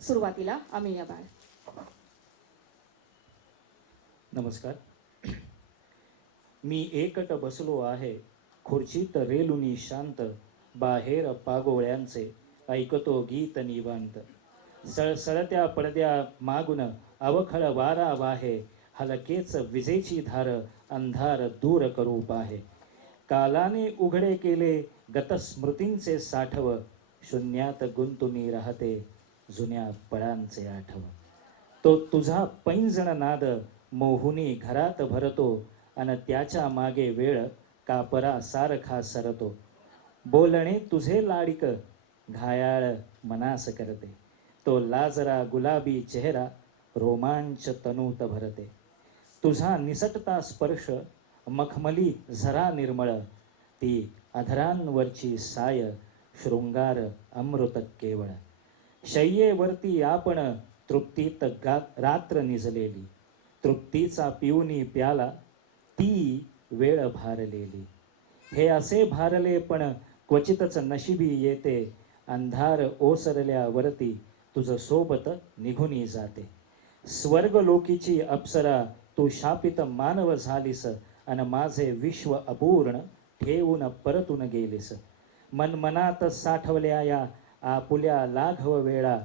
सुरुवातीला अमेय बाळ. नमस्कार. मी एकट बसलो आहे खुर्चीत रेलुनी शांत बाहेर पागोळ्यांचे ऐकतो गीत निवांत. सळसळत्या पडद्या मागून अवखळ वारा वाहे हलकेच विजेची धार अंधार दूर करू पाहे कालाने उघडे केले गतस्मृतींचे साठव शून्यात गुंतुनी राहते. जुन्या पळांचे आठव तो तुझा पैंजण नाद मोहुनी घरात भरतो अन त्याच्यामागे वेळ कापरा सारखा सरतो. बोलणे तुझे लाडिक घायाळ मनास करते. तो लाजरा गुलाबी चेहरा रोमांच तनूत भरते. तुझा निसटता स्पर्श मखमली झरा निर्मळ ती अधरांवरची साय शृंगार अमृत केवळ. शय्येवरती आपण तृप्तीत गा रात्र निजलेली. तृप्तीचा पिऊनी प्याला ती वेळ भारलेली. हे असे भारले पण क्वचितच नशिबी येते. अंधार ओसरल्यावरती तुझं सोबत निघूनही जाते. स्वर्गलोकीची अप्सरा तू शापित मानव झालीस अन माझे विश्व अपूर्ण ठेवून परतून गेलीस. मनमनात साठवल्या या आपुल्या लाघव वेळा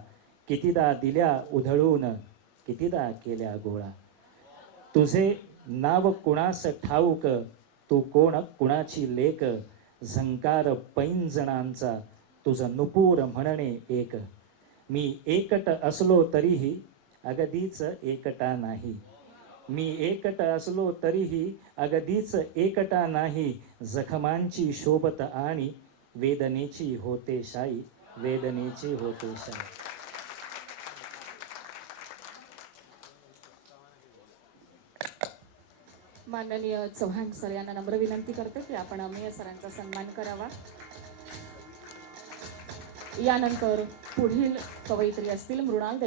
कितीदा दिल्या उधळून कितीदा केल्या गोळा. तुझे नाव कुणास ठाऊक तू कोण कुणाची लेक झंकार पैंजणांचा तुझं नुपूर म्हणणे एक. मी एकट असलो तरीही अगदीच एकटा नाही. मी एकट असलो तरीही अगदीच एकटा नाही. जखमांची शोभत आणि वेदनेची होते शाई. वेदनेची होते शाई माननीय चव्हाण सर यांना नम्र विनंती करते की आपण अमेय सरांचा सन्मान करावा. यानंतर पुढील कवयित्री असतील मृणाल